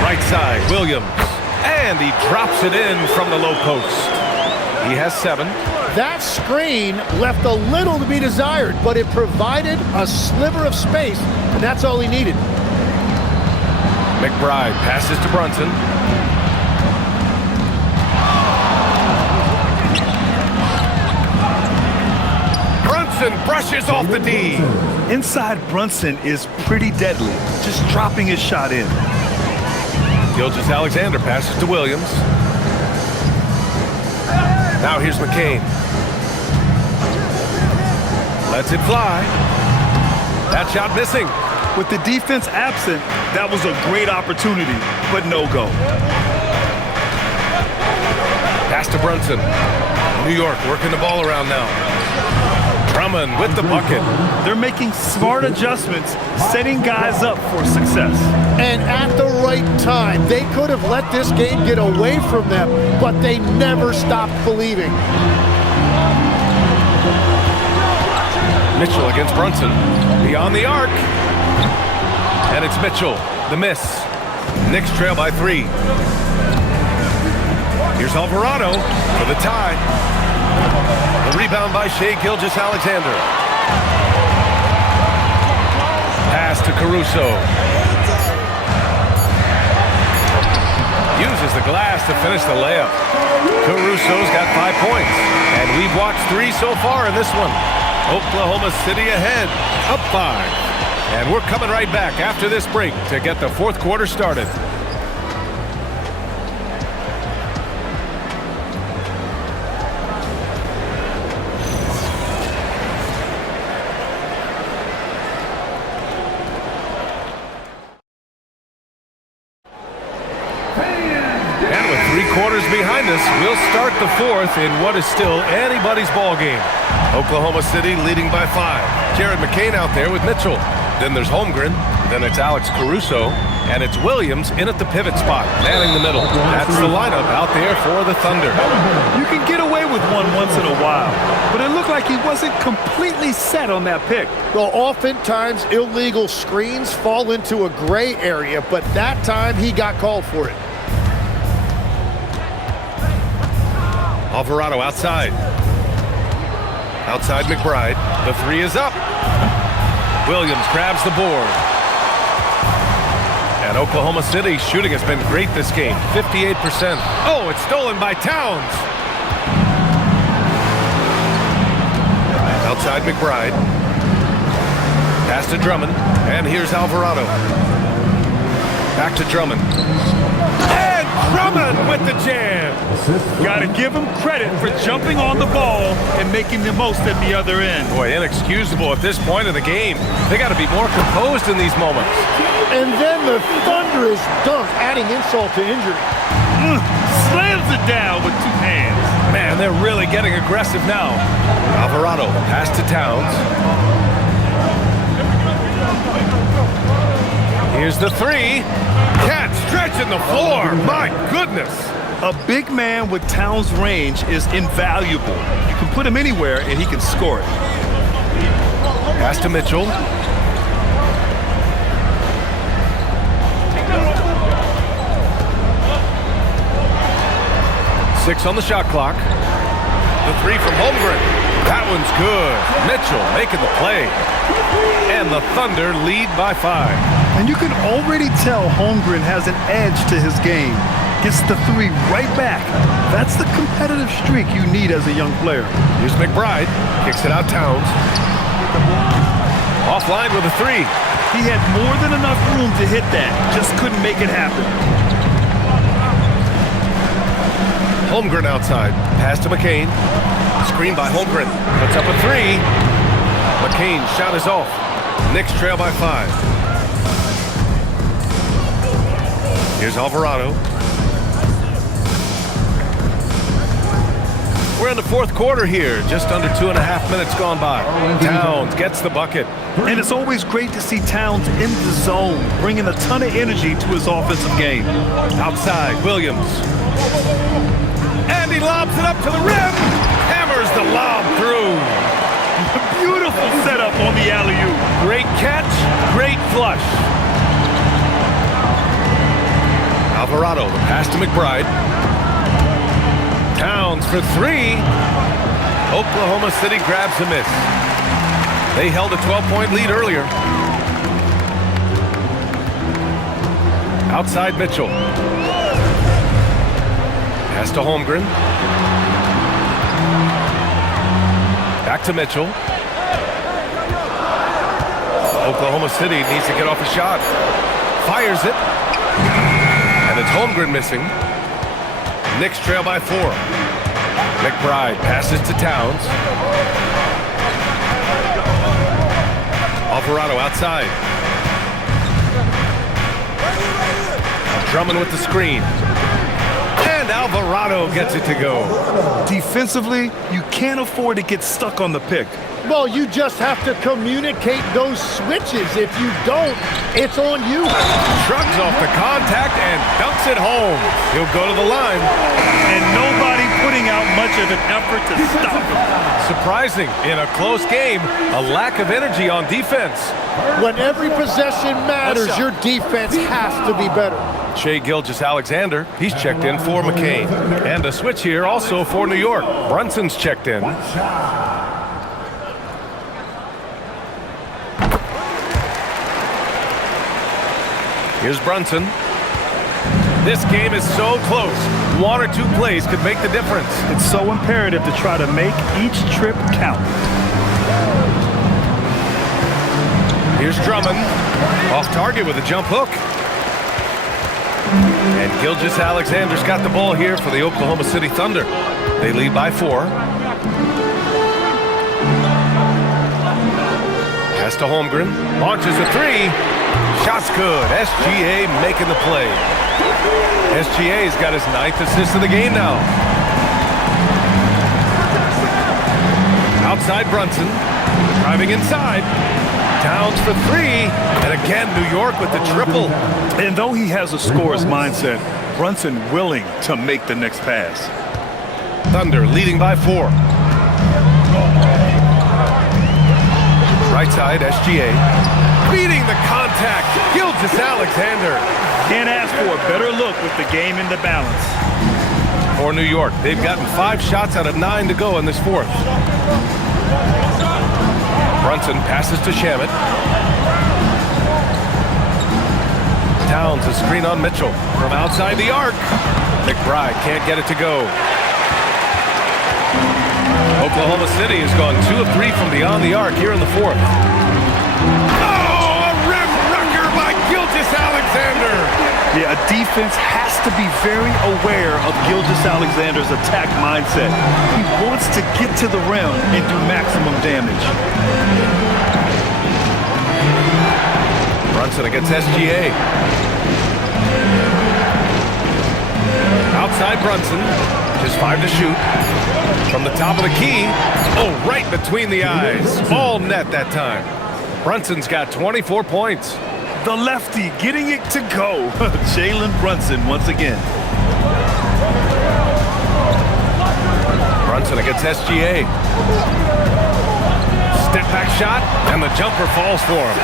Right side, Williams. And he drops it in from the low post. He has 7. That screen left a little to be desired, but it provided a sliver of space, and that's all he needed. McBride passes to Brunson. Brunson brushes off the D. Inside Brunson is pretty deadly, just dropping his shot in. Gilgeous-Alexander passes to Williams. Now here's McCain. Lets it fly. That shot missing. With the defense absent, that was a great opportunity, but no go. Pass to Brunson. New York working the ball around now. Drummond with the bucket. They're making smart adjustments, setting guys up for success. And at the right time, they could have let this game get away from them, but they never stopped believing. Mitchell against Brunson. Beyond the arc. And it's Mitchell. The miss. Knicks trail by 3. Here's Alvarado for the tie. The rebound by Shai Gilgeous-Alexander. Pass to Caruso. Uses the glass to finish the layup. Caruso's got 5 points. And we've watched 3 so far in this one. Oklahoma City ahead, up 5. And we're coming right back after this break to get the fourth quarter started. And with 3 quarters behind us, we'll start the fourth in what is still anybody's ball game. Oklahoma City leading by 5. Jared McCain out there with Mitchell. Then there's Holmgren. Then it's Alex Caruso. And it's Williams in at the pivot spot, manning the middle. That's the lineup out there for the Thunder. You can get away with one once in a while, but it looked like he wasn't completely set on that pick. Well, oftentimes illegal screens fall into a gray area, but that time he got called for it. Alvarado outside. Outside McBride. The 3 is up. Williams grabs the board. And Oklahoma City shooting has been great this game. 58%. Oh, it's stolen by Towns. Outside McBride. Pass to Drummond. And here's Alvarado. Back to Drummond. And Drummond with the jam. Got to give him credit for jumping on the ball and making the most at the other end. Boy, inexcusable at this point of the game. They got to be more composed in these moments. And then the thunderous dunk, adding insult to injury. Slams it down with 2 hands. Man, they're really getting aggressive now. Alvarado, pass to Towns. Here's the 3. Cat stretching the floor. My goodness. A big man with Towns' range is invaluable. You can put him anywhere and he can score it. Pass to Mitchell. 6 on the shot clock. The 3 from Holmgren. That one's good. Mitchell making the play. And the Thunder lead by 5. And you can already tell Holmgren has an edge to his game. Gets the 3 right back. That's the competitive streak you need as a young player. Here's McBride. Kicks it out Towns. Offline with a 3. He had more than enough room to hit that. Just couldn't make it happen. Holmgren outside. Pass to McCain. Screen by Holmgren. Puts up a 3. McCain's shot is off. Knicks trail by 5. Here's Alvarado. We're in the fourth quarter here. Just under 2.5 minutes gone by. Towns gets the bucket. And it's always great to see Towns in the zone, bringing a ton of energy to his offensive game. Outside, Williams. And he lobs it up to the rim. Hammers the lob through. Beautiful setup on the alley-oop. Great catch, great flush. Alvarado, the pass to McBride. Towns for 3. Oklahoma City grabs a miss. They held a 12-point lead earlier. Outside Mitchell. Pass to Holmgren. Back to Mitchell. Oklahoma City needs to get off a shot. Fires it. And it's Holmgren missing. Knicks trail by 4. McBride passes to Towns. Alvarado outside. Drummond with the screen. And Alvarado gets it to go. Defensively, you can't afford to get stuck on the pick. Well, you just have to communicate those switches. If you don't, it's on you. Shrugs off the contact and dunks it home. He'll go to the line. And nobody putting out much of an effort to stop him. Surprising, in a close game, a lack of energy on defense. When every possession matters, your defense has to be better. Shai Gilgeous-Alexander, he's checked in for McCain. And a switch here also for New York. Brunson's checked in. Here's Brunson. This game is so close. 1 or 2 plays could make the difference. It's so imperative to try to make each trip count. Here's Drummond. Off target with a jump hook. And Gilgeous-Alexander's got the ball here for the Oklahoma City Thunder. They lead by 4. Pass to Holmgren. Launches a 3. Shot's good. SGA making the play. SGA's got his 9th assist of the game now. Outside Brunson. Driving inside. Towns for 3. And again, New York with the triple. And though he has a scorer's mindset, Brunson willing to make the next pass. Thunder leading by 4. Right side, SGA. Beating the contact. Gilgeous-Alexander. Can't ask for a better look with the game in the balance. For New York, they've gotten 5 shots out of 9 to go in this fourth. Brunson passes to Shamet. Towns a screen on Mitchell from outside the arc. McBride can't get it to go. Oklahoma City has gone 2 of 3 from beyond the arc here in the fourth. Oh, a rim wrecker by Gilgeous-Alexander. Yeah, a defense has to be very aware of Gilgeous-Alexander's attack mindset. He wants to get to the rim and do maximum damage. Brunson against SGA. Outside Brunson, just 5 to shoot. From the top of the key, oh, right between the eyes. All net that time. Brunson's got 24 points. The lefty getting it to go. Jalen Brunson once again. Brunson against SGA. Step back shot, and the jumper falls for him.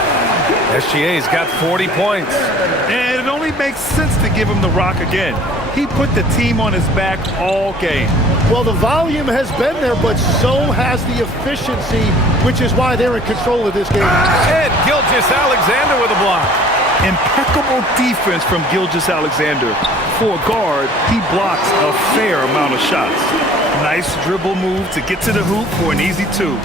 SGA's got 40 points. And it only makes sense to give him the rock again. He put the team on his back all game. Well, the volume has been there, but so has the efficiency, which is why they're in control of this game. And Gilgeous-Alexander with a block. Impeccable defense from Gilgeous-Alexander. For a guard, he blocks a fair amount of shots. Nice dribble move to get to the hoop for an easy 2.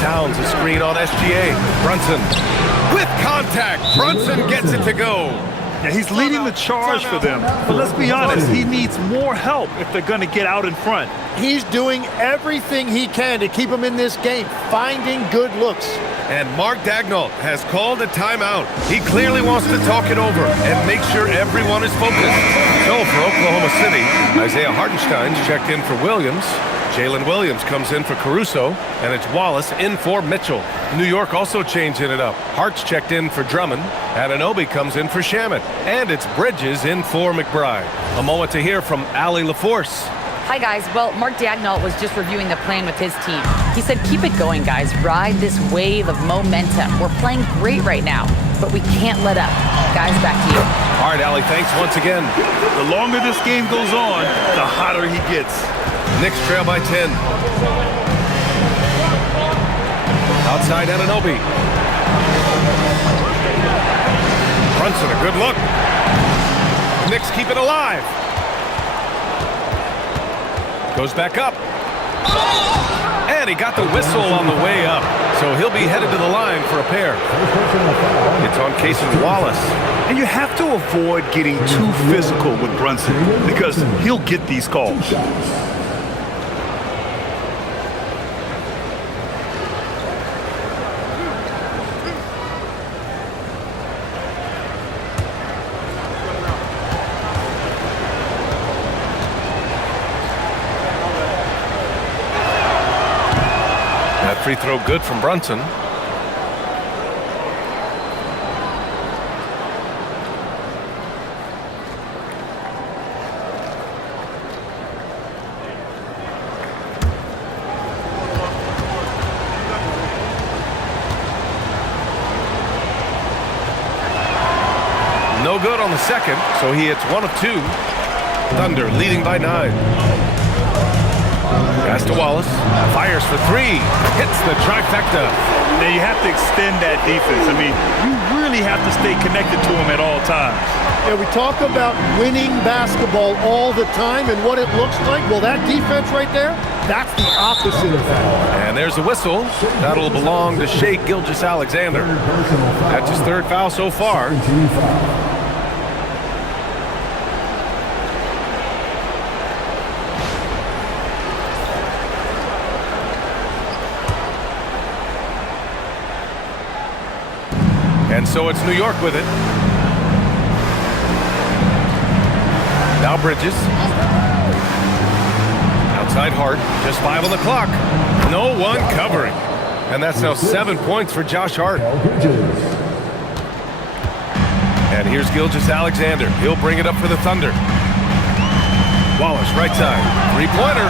Towns a screen on SGA. Brunson with contact. Brunson gets it to go. Yeah, he's leading the charge for them. But let's be honest, he needs more help if they're going to get out in front. He's doing everything he can to keep him in this game, finding good looks. And Mark Dagnall has called a timeout. He clearly wants to talk it over and make sure everyone is focused. So for Oklahoma City, Isaiah Hartenstein's checked in for Williams. Jalen Williams comes in for Caruso, and it's Wallace in for Mitchell. New York also changing it up. Hart's checked in for Drummond. Anunoby comes in for Shamet. And it's Bridges in for McBride. A moment to hear from Allie LaForce. Hi, guys. Well, Mark Dagnall was just reviewing the plan with his team. He said, keep it going, guys. Ride this wave of momentum. We're playing great right now, but we can't let up. Guys, back to you. All right, Allie, thanks once again. The longer this game goes on, the hotter he gets. Knicks trail by 10. Outside Anunoby. Brunson, a good look. Knicks keep it alive. Goes back up. And he got the whistle on the way up. So he'll be headed to the line for a pair. It's on Cason Wallace. And you have to avoid getting too physical with Brunson because he'll get these calls. Free throw good from Brunson. No good on the second, so he hits 1 of 2. Thunder leading by 9. Pass to Wallace, fires for 3, hits the trifecta. Now you have to extend that defense. I mean, you really have to stay connected to him at all times. Yeah, we talk about winning basketball all the time and what it looks like. Well, that defense right there, that's the opposite of that. And there's the whistle. That'll belong to Shai Gilgeous-Alexander. That's his 3rd foul so far. And so it's New York with it. Now Bridges. Outside Hart. Just 5 on the clock. No one covering. And that's now 7 points for Josh Hart. And here's Gilgeous-Alexander. He'll bring it up for the Thunder. Wallace, right side. 3-pointer.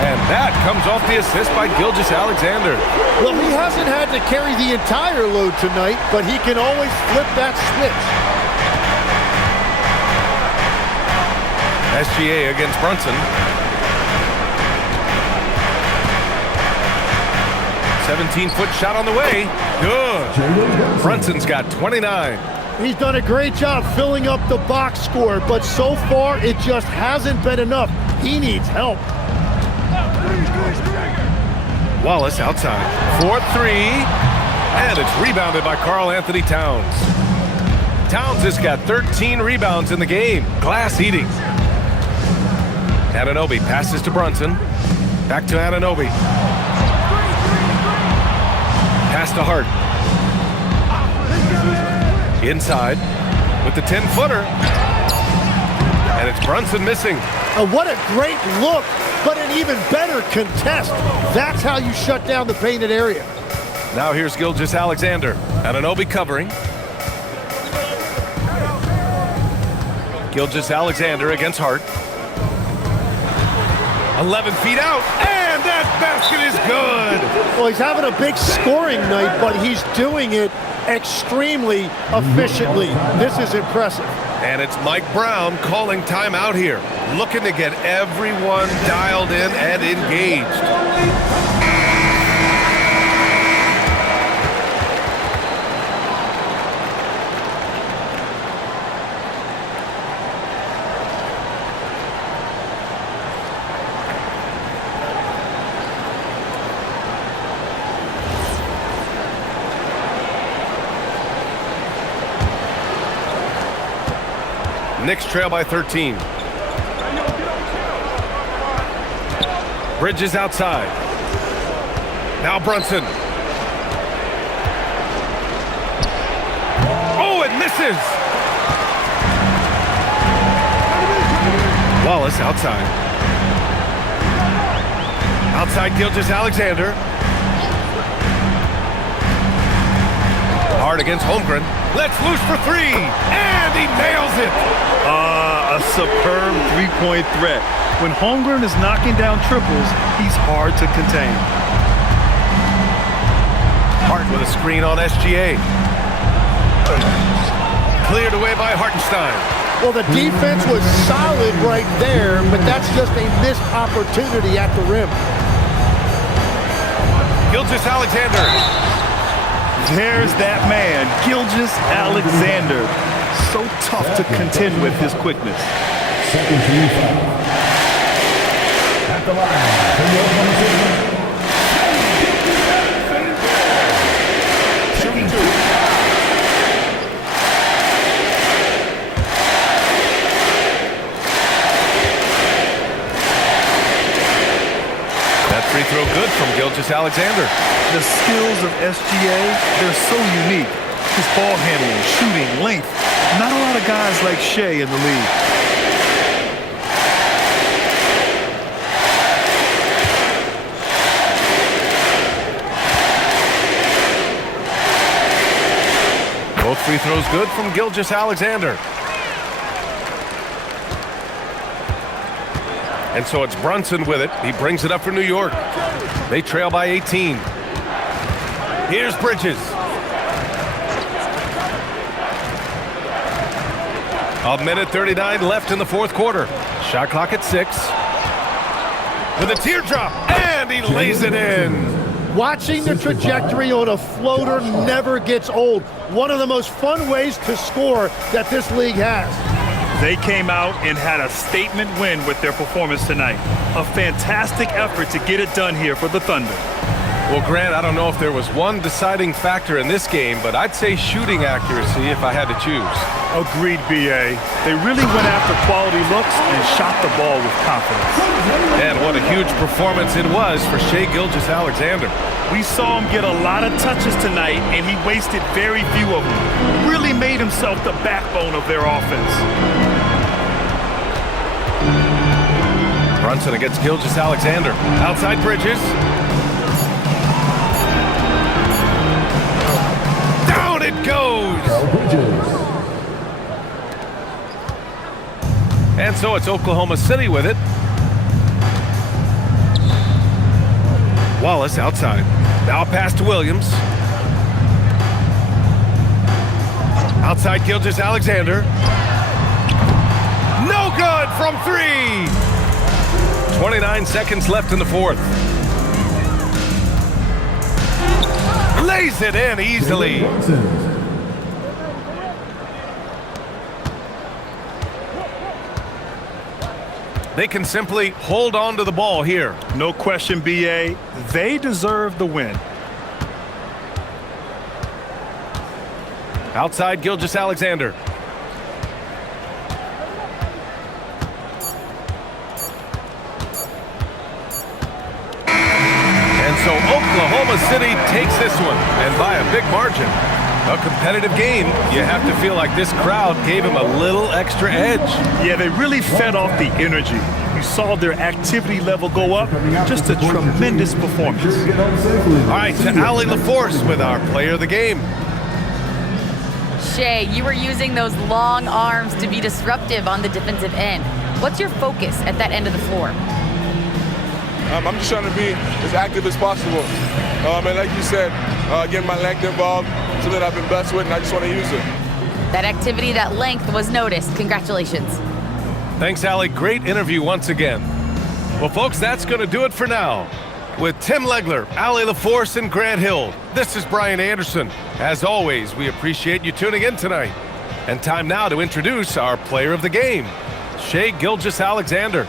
And that comes off the assist by Gilgeous-Alexander. Well, he hasn't had to carry the entire load tonight, but he can always flip that switch. SGA against Brunson. 17-foot shot on the way. Good. Brunson's got 29. He's done a great job filling up the box score, but so far it just hasn't been enough. He needs help. Wallace outside. 4-3. And it's rebounded by Karl-Anthony Towns. Towns has got 13 rebounds in the game. Glass eating. Anunoby passes to Brunson. Back to Anunoby. Pass to Hart. Inside with the 10-footer. And it's Brunson missing. What a great look, but an even better contest. That's how you shut down the painted area. Now here's Gilgeous-Alexander. Anunoby covering. Gilgeous-Alexander against Hart. 11 feet out, and And that basket is good. Well, he's having a big scoring night, but he's doing it extremely efficiently. This is impressive. And it's Mike Brown calling timeout here, looking to get everyone dialed in and engaged. Knicks trail by 13. Bridges outside. Now Brunson. Oh, it misses. Wallace outside. Outside Gilgeous-Alexander. Hard against Holmgren. Let's loose for three. And he nails it. A superb three-point threat. When Holmgren is knocking down triples, he's hard to contain. Hart with a screen on SGA. Cleared away by Hartenstein. Well, the defense was solid right there, but that's just a missed opportunity at the rim. Gilgeous-Alexander. There's that man, Gilgeous-Alexander. So tough to contend with his quickness. Second team foul. At the line, for Oklahoma City. Shooting two. That free throw good from Gilgeous-Alexander. The skills of SGA, they're so unique. His ball handling, shooting, length. Not a lot of guys like Shea in the league. Both free throws good from Gilgeous-Alexander. And so it's Brunson with it. He brings it up for New York. They trail by 18. Here's Bridges. A minute 39 left in the fourth quarter. Shot clock at 6. With a teardrop, and he lays it in. Watching the trajectory on a floater never gets old. One of the most fun ways to score that this league has. They came out and had a statement win with their performance tonight. A fantastic effort to get it done here for the Thunder. Well, Grant, I don't know if there was one deciding factor in this game, but I'd say shooting accuracy if I had to choose. Agreed, B.A. They really went after quality looks and shot the ball with confidence. And what a huge performance it was for Shai Gilgeous-Alexander. We saw him get a lot of touches tonight, and he wasted very few of them. Really made himself the backbone of their offense. Brunson against Gilgeous-Alexander. Outside Bridges. Down it goes! And so it's Oklahoma City with it. Wallace outside. Now a pass to Williams. Outside Gilgeous-Alexander. No good from 3! 29 seconds left in the fourth. Lays it in easily. They can simply hold on to the ball here. No question, B.A. They deserve the win. Outside Gilgeous-Alexander. And so Oklahoma City takes this one, and by a big margin. A competitive game, you have to feel like this crowd gave him a little extra edge. Yeah, they really fed off the energy. You saw their activity level go up. Just a tremendous performance. All right, to Allie LaForce with our player of the game. Shai, you were using those long arms to be disruptive on the defensive end. What's your focus at that end of the floor? I'm just trying to be as active as possible. And like you said, getting my length involved, something that I've been blessed with, and I just want to use it. That activity, that length was noticed. Congratulations. Thanks, Allie. Great interview once again. Well, folks, that's going to do it for now. With Tim Legler, Allie LaForce, and Grant Hill, this is Brian Anderson. As always, we appreciate you tuning in tonight. And time now to introduce our player of the game, Shai Gilgeous-Alexander.